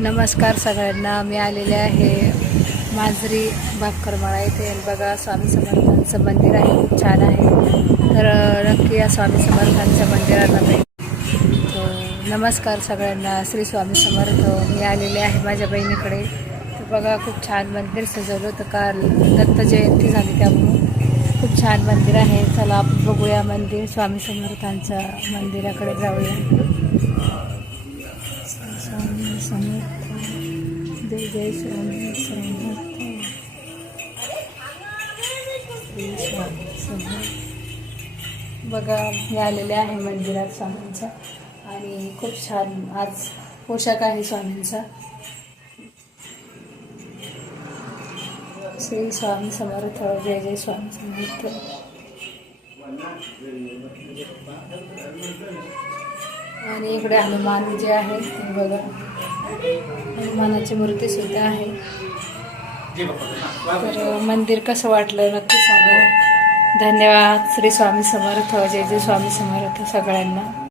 नमस्कार सगळ्यांना. मी आलेले आहे मांजरी भाकरमाळा येथे. बघा, स्वामी समर्थांचं मंदिर आहे, खूप छान आहे. तर नक्की या स्वामी समर्थांच्या मंदिराला भेट. नमस्कार सगळ्यांना, श्री स्वामी समर्थ. मी आलेले आहे माझ्या बहिणीकडे. तर बघा, खूप छान मंदिर सजवलं होतं. काल दत्त जयंती झाली, त्यामुळं खूप छान मंदिर आहे. चला आपण बघूया मंदिर, स्वामी समर्थांच्या मंदिराकडे जाऊया. स्वामी समर्थ, जय जय स्वामी समर्थ, श्री स्वामी समर्थ. बघा, मी आलेले आहे मंदिरात स्वामींचा आणि खूप छान आज पोशाख आहे स्वामींचा. श्री स्वामी समर्थ, जय जय स्वामी समर्थ. आणि इकडे हनुमान जे आहे ते बघा, हनुमानाची मूर्ती सुद्धा आहे. तर मंदिर कसं वाटलं नक्की सांगा. धन्यवाद. श्री स्वामी समर्थ, जय जय स्वामी समर्थ सगळ्यांना.